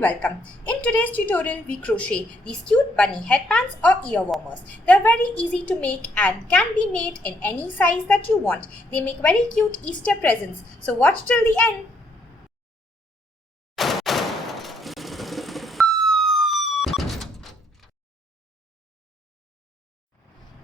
and welcome. In today's tutorial, we crochet these cute bunny headbands or ear warmers. They are very easy to make and can be made in any size that you want. They make very cute Easter presents. So watch till the end.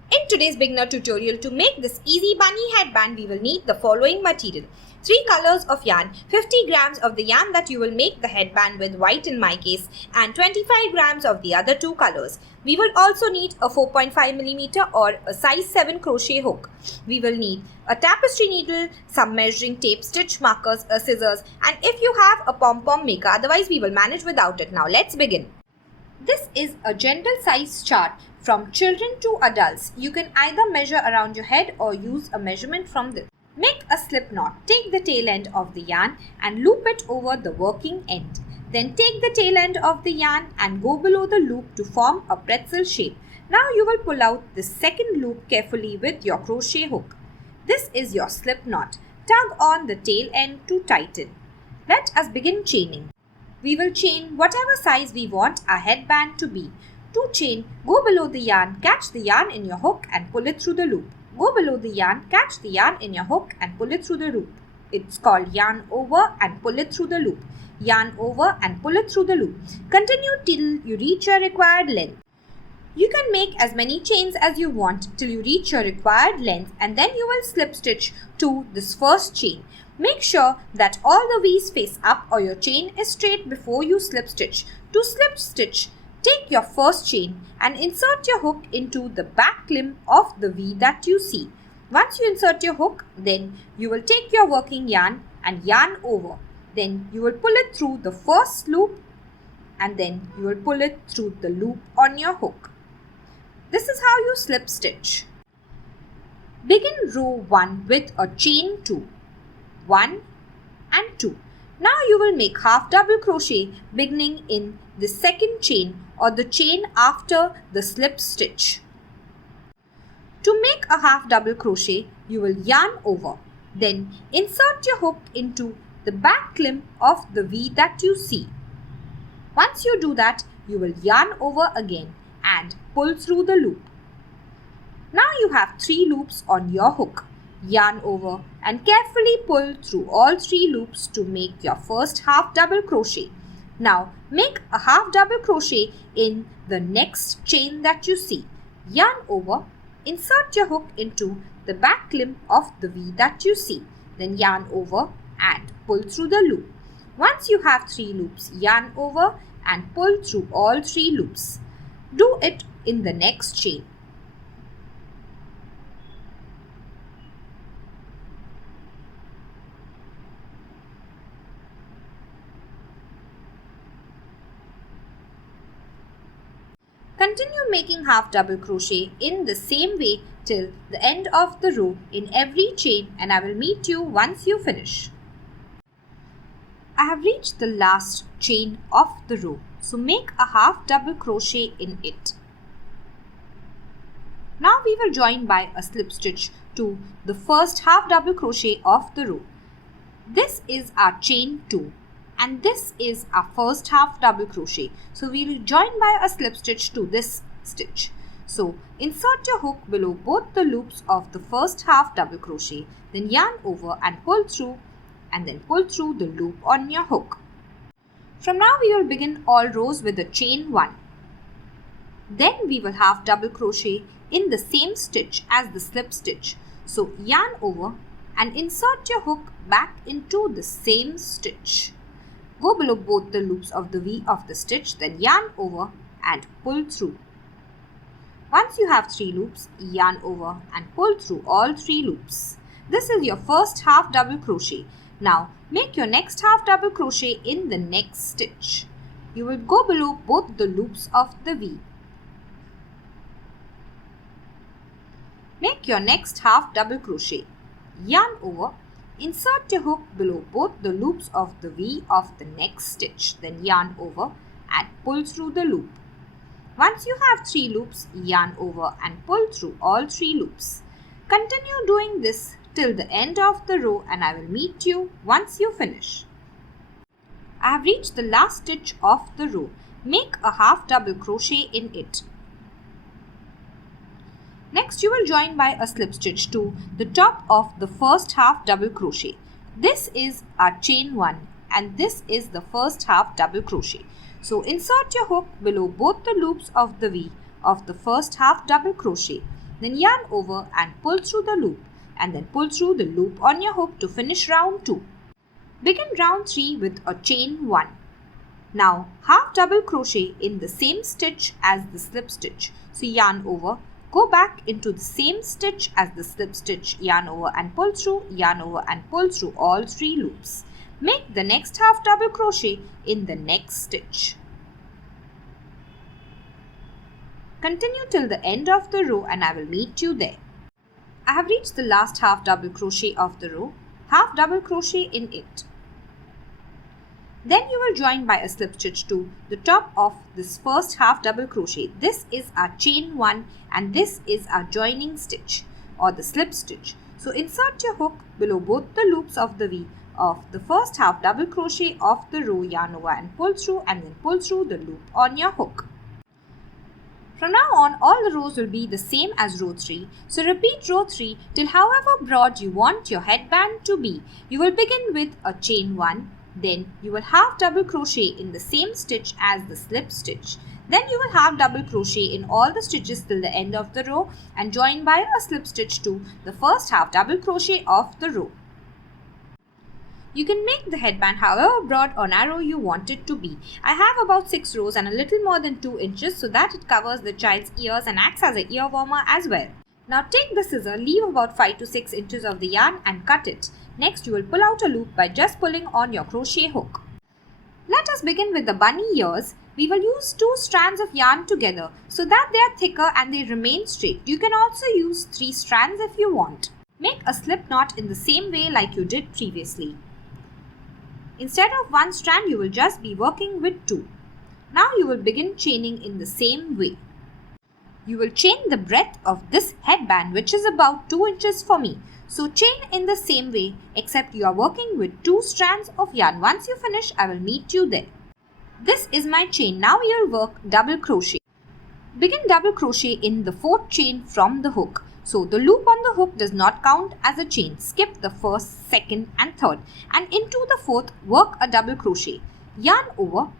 In today's beginner tutorial, to make this easy bunny headband, we will need the following material. 3 colors of yarn, 50 grams of the yarn that you will make the headband with, white in my case, and 25 grams of the other 2 colors. We will also need a 4.5mm or a size 7 crochet hook. We will need a tapestry needle, some measuring tape, stitch markers, scissors, and if you have a pom-pom maker, otherwise we will manage without it. Now let's begin. This is a general size chart from children to adults. You can either measure around your head or use a measurement from this. Make a slip knot. Take the tail end of the yarn and loop it over the working end. Then take the tail end of the yarn and go below the loop to form a pretzel shape. Now you will pull out the second loop carefully with your crochet hook. This is your slip knot. Tug on the tail end to tighten. Let us begin chaining. We will chain whatever size we want our headband to be. To chain, go below the yarn, catch the yarn in your hook and pull it through the loop. Go below the yarn, catch the yarn in your hook and pull it through the loop. It's called yarn over and pull it through the loop. Yarn over and pull it through the loop. Continue till you reach your required length. You can make as many chains as you want till you reach your required length, and then you will slip stitch to this first chain. Make sure that all the V's face up or your chain is straight before you slip stitch. To slip stitch, take your first chain and insert your hook into the back limb of the V that you see. Once you insert your hook, then you will take your working yarn and yarn over. Then you will pull it through the first loop and then you will pull it through the loop on your hook. This is how you slip stitch. Begin row 1 with a chain 2. 1 and 2. Now you will make half double crochet beginning in the second chain or the chain after the slip stitch. To make a half double crochet, you will yarn over. Then insert your hook into the back limb of the V that you see. Once you do that, you will yarn over again and pull through the loop. Now you have 3 loops on your hook. Yarn over and carefully pull through all 3 loops to make your first half double crochet. Now make a half double crochet in the next chain that you see. Yarn over, insert your hook into the back limb of the V that you see. Then yarn over and pull through the loop. Once you have 3 loops, yarn over and pull through all 3 loops. Do it in the next chain. Continue making half double crochet in the same way till the end of the row in every chain, and I will meet you once you finish. I have reached the last chain of the row, so make a half double crochet in it. Now we will join by a slip stitch to the first half double crochet of the row. This is our chain 2. And this is our first half double crochet. So we will join by a slip stitch to this stitch. So insert your hook below both the loops of the first half double crochet. Then yarn over and pull through and then pull through the loop on your hook. From now we will begin all rows with a chain 1. Then we will half double crochet in the same stitch as the slip stitch. So yarn over and insert your hook back into the same stitch. Go below both the loops of the V of the stitch, then yarn over and pull through. Once you have 3 loops, yarn over and pull through all 3 loops. This is your first half double crochet. Now make your next half double crochet in the next stitch. You will go below both the loops of the V. Make your next half double crochet. Yarn over. Insert your hook below both the loops of the V of the next stitch. Then yarn over and pull through the loop. Once you have 3 loops, yarn over and pull through all 3 loops. Continue doing this till the end of the row, and I will meet you once you finish. I have reached the last stitch of the row. Make a half double crochet in it. Next, you will join by a slip stitch to the top of the first half double crochet. This is our chain 1 and this is the first half double crochet. So insert your hook below both the loops of the V of the first half double crochet. Then yarn over and pull through the loop and then pull through the loop on your hook to finish round 2. Begin round 3 with a chain 1. Now half double crochet in the same stitch as the slip stitch. So yarn over, go back into the same stitch as the slip stitch, yarn over and pull through, yarn over and pull through all 3 loops. Make the next half double crochet in the next stitch. Continue till the end of the row and I will meet you there. I have reached the last half double crochet of the row. Half double crochet in it. Then you will join by a slip stitch to the top of this first half double crochet. This is our chain 1 and this is our joining stitch or the slip stitch. So insert your hook below both the loops of the V of the first half double crochet of the row, yarn over and pull through and then pull through the loop on your hook. From now on, all the rows will be the same as row 3. So repeat row 3 till however broad you want your headband to be. You will begin with a chain 1. Then you will half double crochet in the same stitch as the slip stitch. Then you will half double crochet in all the stitches till the end of the row and join by a slip stitch to the first half double crochet of the row. You can make the headband however broad or narrow you want it to be. I have about 6 rows and a little more than 2 inches so that it covers the child's ears and acts as an ear warmer as well. Now take the scissor, leave about 5 to 6 inches of the yarn and cut it. Next you will pull out a loop by just pulling on your crochet hook. Let us begin with the bunny ears. We will use 2 strands of yarn together so that they are thicker and they remain straight. You can also use 3 strands if you want. Make a slip knot in the same way like you did previously. Instead of 1 strand, you will just be working with 2. Now you will begin chaining in the same way. You will chain the breadth of this headband, which is about 2 inches for me. So chain in the same way except you are working with 2 strands of yarn. Once you finish, I will meet you there. This is my chain. Now you will work double crochet. Begin double crochet in the 4th chain from the hook. So the loop on the hook does not count as a chain. Skip the 1st, 2nd and 3rd and into the 4th work a double crochet. Yarn over,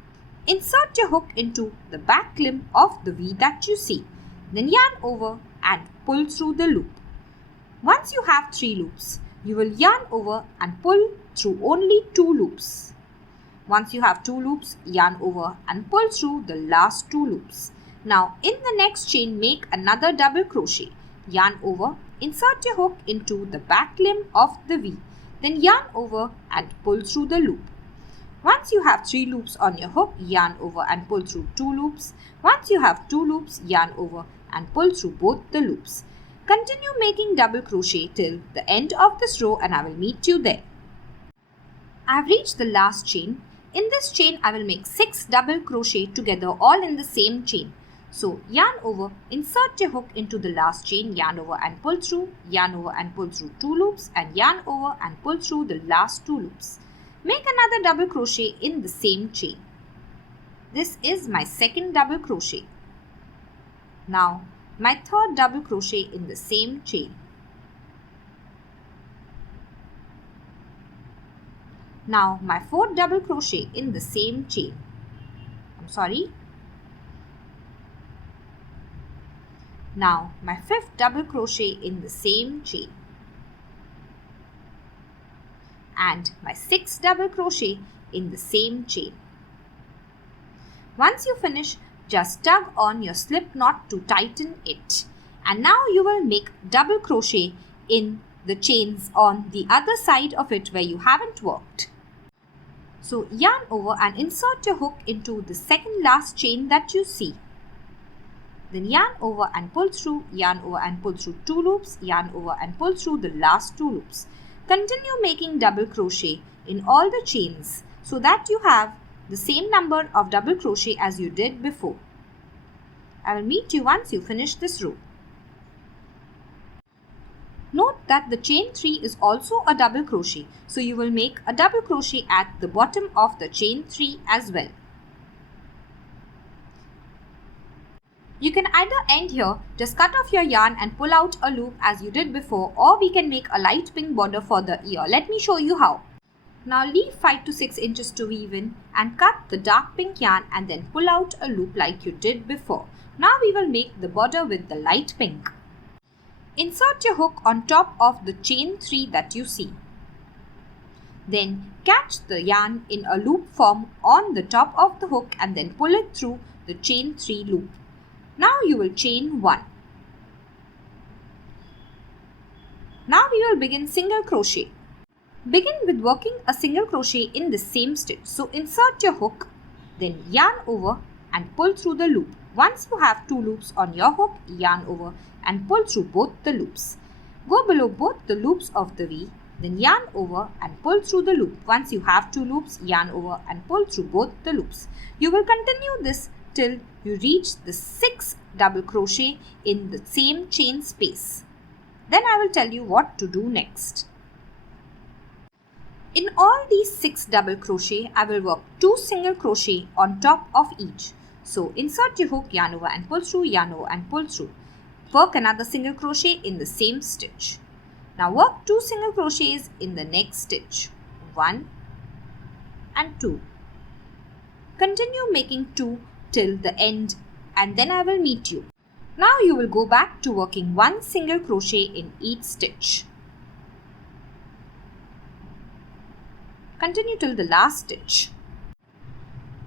insert your hook into the back limb of the V that you see. Then yarn over and pull through the loop. Once you have 3 loops, you will yarn over and pull through only 2 loops. Once you have 2 loops, yarn over and pull through the last 2 loops. Now in the next chain, make another double crochet. Yarn over, insert your hook into the back limb of the V. Then yarn over and pull through the loop. Once you have 3 loops on your hook, yarn over and pull through 2 loops. Once you have 2 loops, yarn over and pull through both the loops. Continue making double crochet till the end of this row and I will meet you there. I have reached the last chain. In this chain, I will make 6 double crochet together all in the same chain. So yarn over, insert your hook into the last chain, yarn over and pull through, yarn over and pull through 2 loops and yarn over and pull through the last 2 loops. Make another double crochet in the same chain. This is my 2nd double crochet. Now my 3rd double crochet in the same chain. Now my 4th double crochet in the same chain. Now my 5th double crochet in the same chain. And my 6th double crochet in the same chain. Once you finish, just tug on your slip knot to tighten it. And now you will make double crochet in the chains on the other side of it where you haven't worked. So yarn over and insert your hook into the 2nd last chain that you see. Then yarn over and pull through, yarn over and pull through 2 loops, yarn over and pull through the last 2 loops. Continue making double crochet in all the chains so that you have the same number of double crochet as you did before. I will meet you once you finish this row. Note that the chain 3 is also a double crochet. So you will make a double crochet at the bottom of the chain 3 as well. You can either end here, just cut off your yarn and pull out a loop as you did before, or we can make a light pink border for the ear. Let me show you how. Now leave 5 to 6 inches to weave in and cut the dark pink yarn and then pull out a loop like you did before. Now we will make the border with the light pink. Insert your hook on top of the chain 3 that you see. Then catch the yarn in a loop form on the top of the hook and then pull it through the chain 3 loop. Now you will chain 1. Now we will begin single crochet. Begin with working a single crochet in the same stitch. So insert your hook, then yarn over and pull through the loop. Once you have 2 loops on your hook, yarn over and pull through both the loops. Go below both the loops of the V, then yarn over and pull through the loop. Once you have 2 loops, yarn over and pull through both the loops. You will continue this till you reach the 6th double crochet in the same chain space. Then I will tell you what to do next. In all these 6 double crochet, I will work 2 single crochet on top of each. So insert your hook, yarn over and pull through, yarn over and pull through. Work another single crochet in the same stitch. Now work 2 single crochets in the next stitch. 1 and 2. Continue making 2 till the end and then I will meet you. Now you will go back to working 1 single crochet in each stitch. Continue till the last stitch.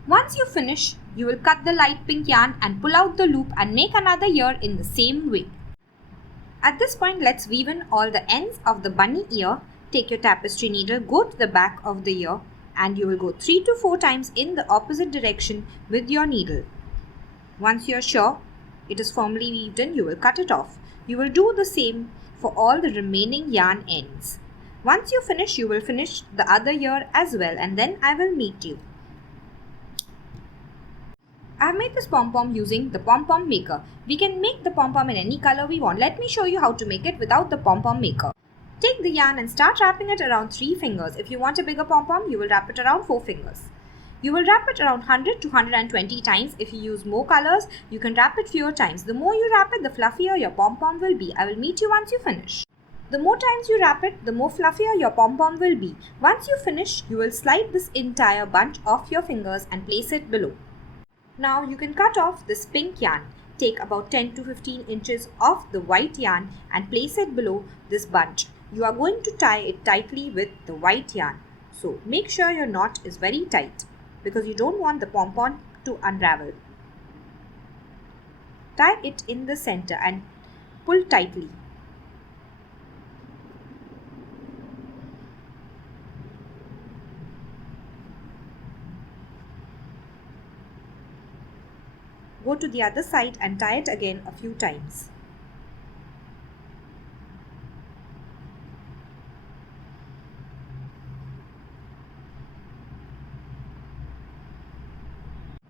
Once you finish, you will cut the light pink yarn and pull out the loop and make another ear in the same way. At this point, let's weave in all the ends of the bunny ear. Take your tapestry needle, go to the back of the ear and you will go 3 to 4 times in the opposite direction with your needle. Once you are sure it is firmly weaved in, you will cut it off. You will do the same for all the remaining yarn ends. Once you finish, you will finish the other ear as well and then I will meet you. I have made this pom-pom using the pom-pom maker. We can make the pom-pom in any color we want. Let me show you how to make it without the pom-pom maker. Take the yarn and start wrapping it around 3 fingers. If you want a bigger pom-pom, you will wrap it around 4 fingers. You will wrap it around 100 to 120 times. If you use more colors, you can wrap it fewer times. The more you wrap it, the fluffier your pom-pom will be. I will meet you once you finish. The more times you wrap it, the more fluffier your pom-pom will be. Once you finish, you will slide this entire bunch off your fingers and place it below. Now you can cut off this pink yarn. Take about 10 to 15 inches of the white yarn and place it below this bunch. You are going to tie it tightly with the white yarn. So make sure your knot is very tight because you don't want the pom-pom to unravel. Tie it in the center and pull tightly. Go to the other side and tie it again a few times.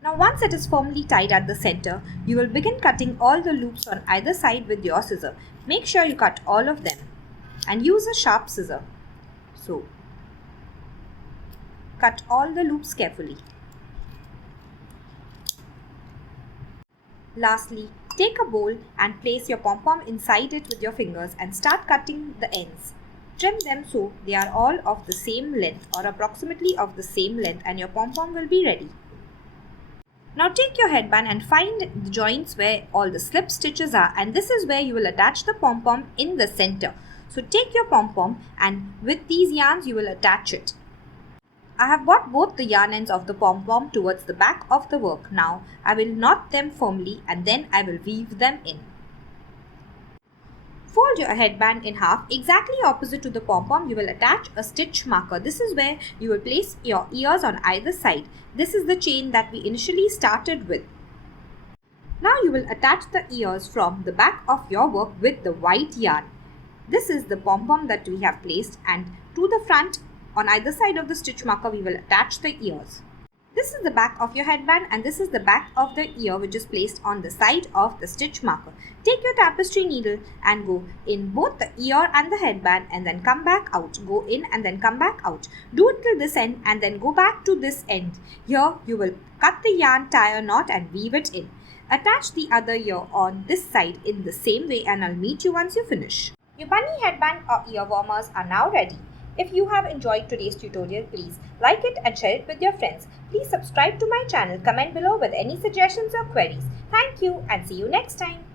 Now once it is firmly tied at the center, you will begin cutting all the loops on either side with your scissor. Make sure you cut all of them and use a sharp scissor. So, cut all the loops carefully. Lastly, take a bowl and place your pom-pom inside it with your fingers and start cutting the ends. Trim them so they are all of the same length or approximately of the same length and your pom-pom will be ready. Now take your headband and find the joints where all the slip stitches are and this is where you will attach the pom-pom in the center. So take your pom-pom and with these yarns you will attach it. I have brought both the yarn ends of the pom-pom towards the back of the work. Now I will knot them firmly and then I will weave them in. Fold your headband in half. Exactly opposite to the pom-pom, you will attach a stitch marker. This is where you will place your ears on either side. This is the chain that we initially started with. Now you will attach the ears from the back of your work with the white yarn. This is the pom-pom that we have placed and to the front on either side of the stitch marker we will attach the ears. This is the back of your headband and this is the back of the ear which is placed on the side of the stitch marker. Take your tapestry needle and go in both the ear and the headband and then come back out. Go in and then come back out. Do it till this end and then go back to this end. Here you will cut the yarn, tie a knot and weave it in. Attach the other ear on this side in the same way and I'll meet you once you finish. Your bunny headband or ear warmers are now ready. If you have enjoyed today's tutorial, please like it and share it with your friends. Please subscribe to my channel, comment below with any suggestions or queries. Thank you and see you next time.